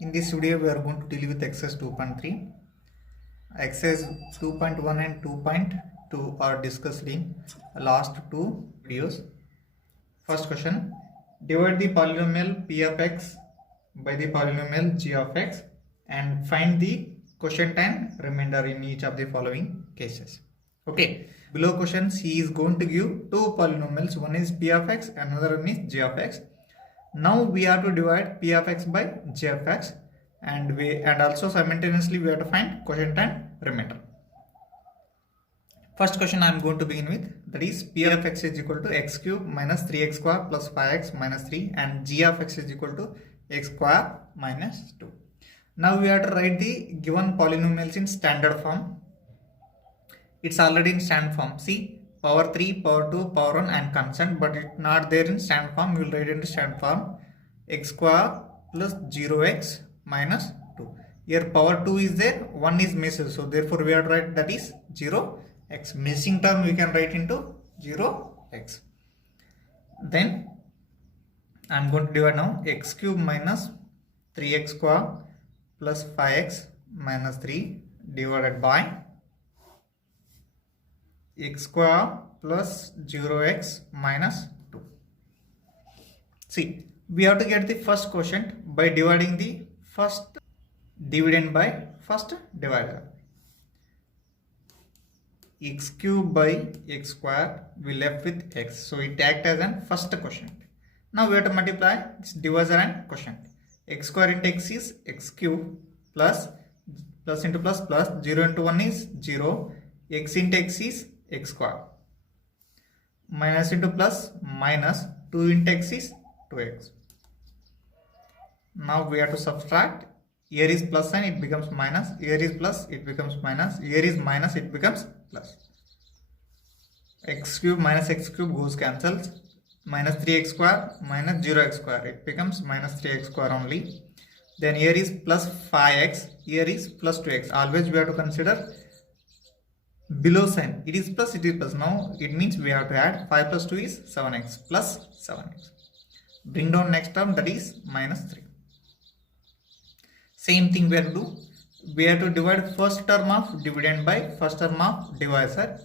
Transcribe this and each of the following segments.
In this video, we are going to deal with exercise 2.3. Exercise 2.1 and 2.2 are discussed in last two videos. First question: divide the polynomial p of x by the polynomial g of x and find the quotient and remainder in each of the following cases. Okay, below questions he is going to give two polynomials. One is p of x, another one is g of x. Now we have to divide p of x by g of x, and also simultaneously we have to find quotient and remainder. First question I am going to begin with, that is p of x is equal to x cube minus 3x square plus 5x minus 3, and g of x is equal to x square minus 2. Now we have to write the given polynomials in standard form. It's already in standard form. See, power 3, power 2, power 1 and constant, but it's not there in standard form. We will write it in standard form. X square plus 0x minus 2. Here power 2 is there, 1 is missing, so therefore we have to write that is 0x. Missing term we can write into 0x. Then I am going to divide now. X cube minus 3x square plus 5x minus 3 divided by x square plus 0x minus 2. See, we have to get the first quotient by dividing the first dividend by first divisor. X cube by x square, we left with x, so it acts as an first quotient. Now we have to multiply this divisor and quotient. X square into x is x cube plus into plus 0 into 1 is 0, x into x is x square, minus into plus minus 2 into x is 2x. Now we have to subtract. Here is plus and it becomes minus, here is plus, it becomes minus, here is minus, it becomes plus. X cube minus x cube goes cancels, minus 3x square minus 0x square, it becomes minus 3x square only. Then here is plus 5x, here is plus 2x. Always we have to consider below sign. It is plus, it is plus. Now it means we have to add 5 plus 2 is 7x plus 7x. Bring down next term, that is minus 3. Same thing we have to do. We have to divide first term of dividend by first term of divisor.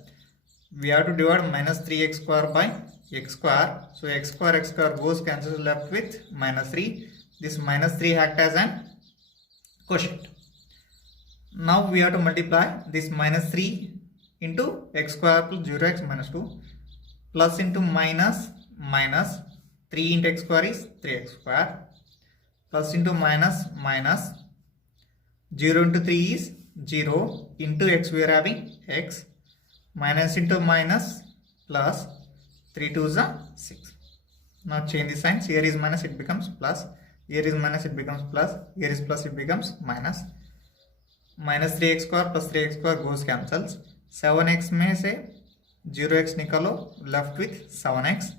We have to divide minus 3x square by x square. So x square goes cancels, left with minus 3. This minus 3 acts as an quotient. Now we have to multiply this minus 3 into x square plus 0x minus 2 plus into minus 3 into x square is 3x square plus into minus 0 into 3 is 0 into x we are having x minus into minus plus 3 2 is 6. Now change the signs. Here is minus, it becomes plus. Here is minus, it becomes plus. Here is plus, it becomes minus. Minus 3x square plus 3x square goes cancels. 7x में से 0x निकालो, left with 7x.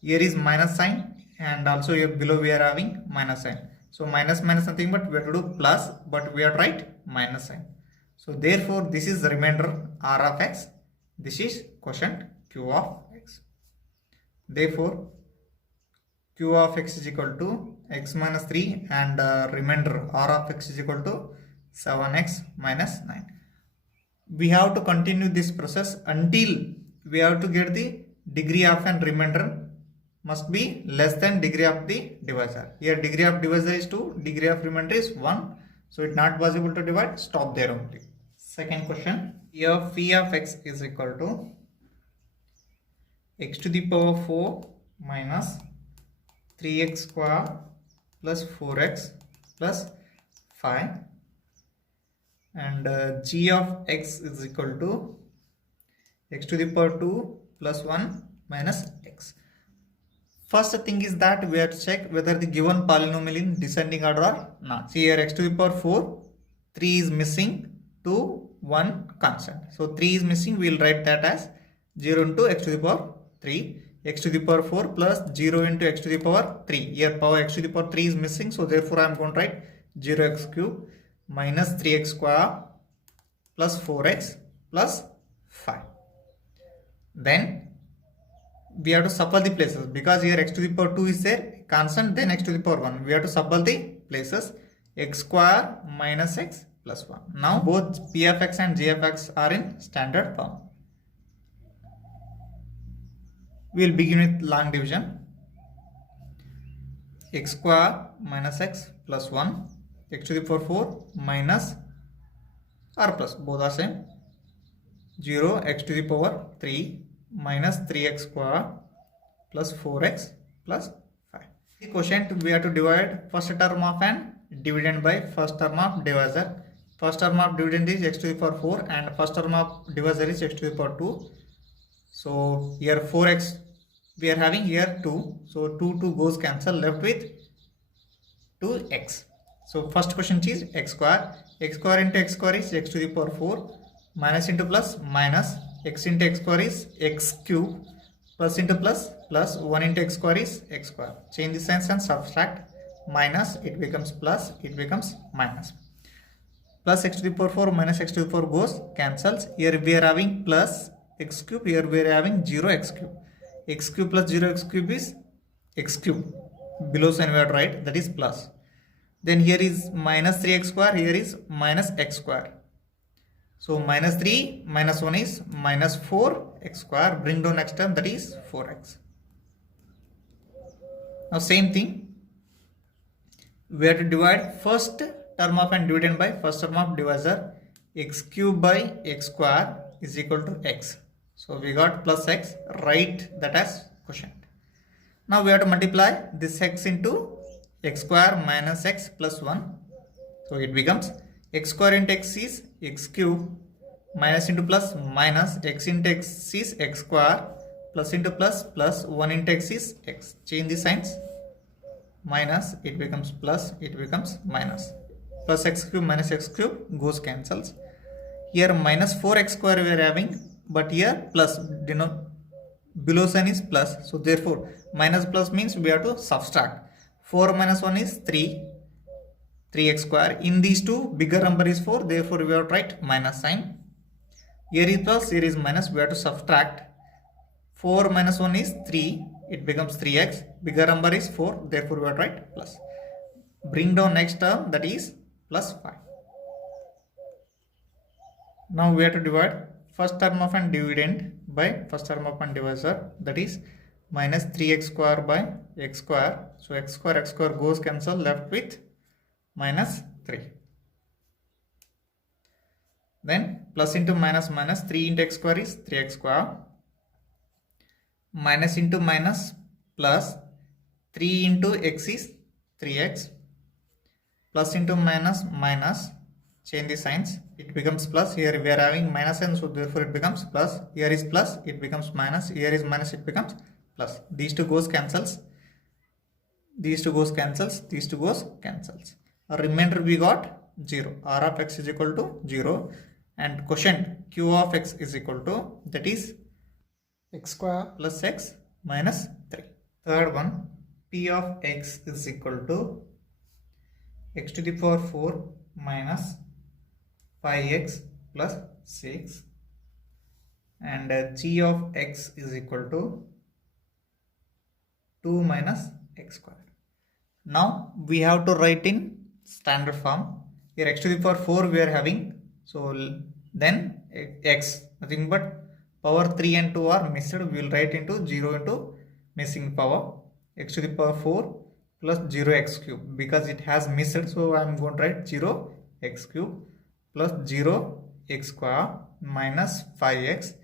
Here is minus sign and also here below we are having minus sign. So minus nothing but we have to do plus, but we have to write minus sign. So therefore this is the remainder r of x. This is quotient q of x. Therefore q of x is equal to x minus 3 and remainder r of x is equal to 7x minus 9. We have to continue this process until we have to get the degree of an remainder must be less than degree of the divisor. Here degree of divisor is 2, degree of remainder is 1. So it's not possible to divide, stop there only. Second question, here phi of x is equal to x to the power 4 minus 3x square plus 4x plus 5, and g of x is equal to x to the power 2 plus 1 minus x. First thing is that we have to check whether the given polynomial in descending order or not. See here x to the power 4, 3 is missing, 2, 1 constant. So 3 is missing, we will write that as 0 into x to the power 3. X to the power 4 plus 0 into x to the power 3. Here power x to the power 3 is missing, so therefore I am going to write 0x cube minus 3x square plus 4x plus 5. Then we have to subble the places because here x to the power 2 is there constant, then x to the power 1. We have to subble the places. x square minus x plus 1. Now both p of x and g of x are in standard form. We will begin with long division. X square minus x plus 1, x to the power 4 minus or plus, both are same, 0, x to the power 3 minus 3x square plus 4x plus 5. The quotient we have to divide first term of an dividend by first term of divisor. First term of dividend is x to the power 4 and first term of divisor is x to the power 2. So here 4x we are having, here 2. So 2 goes cancel, left with 2x. So first question is x square. X square into x square is x to the power 4 minus into plus minus, x into x square is x cube, plus into plus 1 into x square is x square. Change the signs and subtract, minus, it becomes plus, it becomes minus. Plus x to the power 4 minus x to the power goes cancels. Here we are having plus x cube, here we are having 0x cube. X cube plus 0x cube is x cube. Below sign we have to write, that is plus. Then here is minus 3x square, here is minus x square. So minus 3 minus 1 is minus 4x square. Bring down next term, that is 4x. Now same thing, we have to divide first term of an dividend by first term of divisor. X cube by x square is equal to x. So we got plus x, write that as quotient. Now we have to multiply this x into x square minus x plus 1. So it becomes x square into x is x cube minus into plus minus, x into x is x square plus into plus 1 into x is x. Change the signs, minus, it becomes plus, it becomes minus. Plus x cube minus x cube goes cancels. Here minus 4x square we are having, but here plus, below sign is plus. So therefore minus plus means we have to subtract. 4 minus 1 is 3x square. In these two, bigger number is 4, therefore we have to write minus sign. Here is plus, here is minus, we have to subtract. 4 minus 1 is 3, it becomes 3x. Bigger number is 4, therefore we have to write plus. Bring down next term, that is plus 5. Now we have to divide first term of an dividend by first term of an divisor, that is minus 3x square by x square. So x square goes cancel, left with minus 3. Then plus into minus, 3 into x square is 3x square. Minus into minus plus 3 into x is 3x. Plus into minus, change the signs, it becomes plus. Here we are having minus n, so therefore it becomes plus. Here is plus, it becomes minus. Here is minus, it becomes plus. These two goes cancels. These two goes cancels. These two goes cancels. A remainder we got 0. R of x is equal to 0. And quotient q of x is equal to, that is x square plus x minus 3. Third one, p of x is equal to x to the power 4 minus 5x plus 6. And g of x is equal to 2 minus x square. Now we have to write in standard form. Here x to the power 4 we are having. So then x, nothing but power 3 and 2 are missed. We will write into 0 into missing power. X to the power 4 plus 0x cube. Because it has missed, so I am going to write 0x cube plus 0x square minus 5x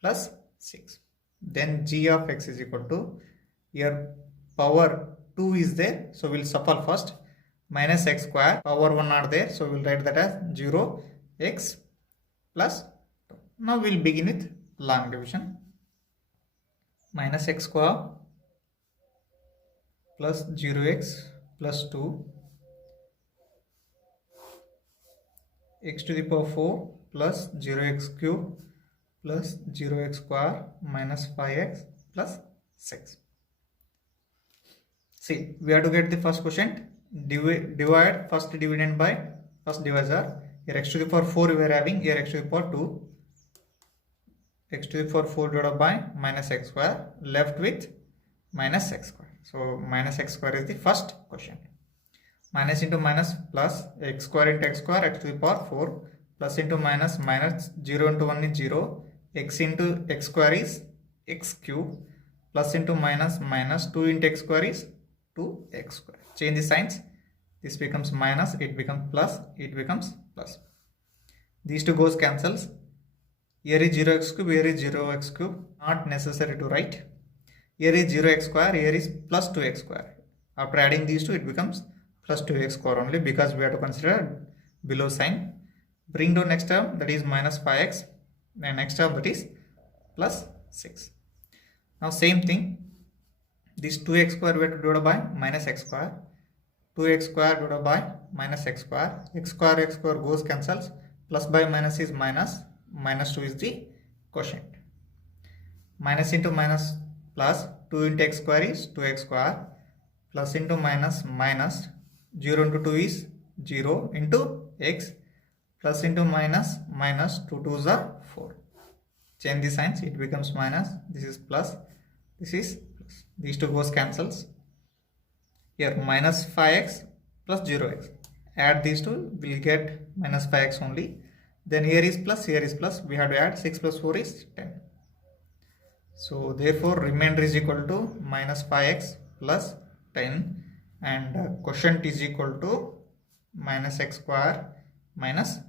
plus 6. Then g of x is equal to, here power 2 is there, so we will shuffle first. Minus x square, power 1 are there, so we will write that as 0x plus 2. Now we will begin with long division. Minus x square plus 0x plus 2, x to the power 4 plus 0x cube plus 0x square minus 5x plus 6. See, we have to get the first quotient. Divide first dividend by first divisor. Here x to the power 4 we are having, here x to the power 2. X to the power 4 divided by minus x square, left with minus x square. So minus x square is the first quotient. minus into minus plus x square into x square x to the power 4 plus into minus minus 0 into 1 is 0 x into x square is x cube plus into minus minus 2 into x square is 2x square. Change the signs. This becomes minus, it becomes plus, it becomes plus. These two goes cancels. Here is 0x cube, here is 0x cube. Not necessary to write. Here is 0x square, here is plus 2x square. After adding these two, it becomes plus 2x square only, because we have to consider below sign. Bring down next term, that is minus 5x, and next term, that is plus 6. Now same thing, this 2x square we have to divide by minus x square. 2x square divided by minus x square goes cancels. Plus by minus is minus, minus 2 is the quotient. Minus into minus plus 2 into x square is 2x square plus into minus minus 0 into 2 is 0 into x plus into minus minus 2 2s are 4. Change the signs, it becomes minus, this is plus, this is plus. These two goes cancels. Here minus 5x plus 0x. Add these two, we'll get minus 5x only. Then here is plus, we have to add 6 plus 4 is 10. So therefore remainder is equal to minus 5x plus 10 and quotient is equal to minus x square minus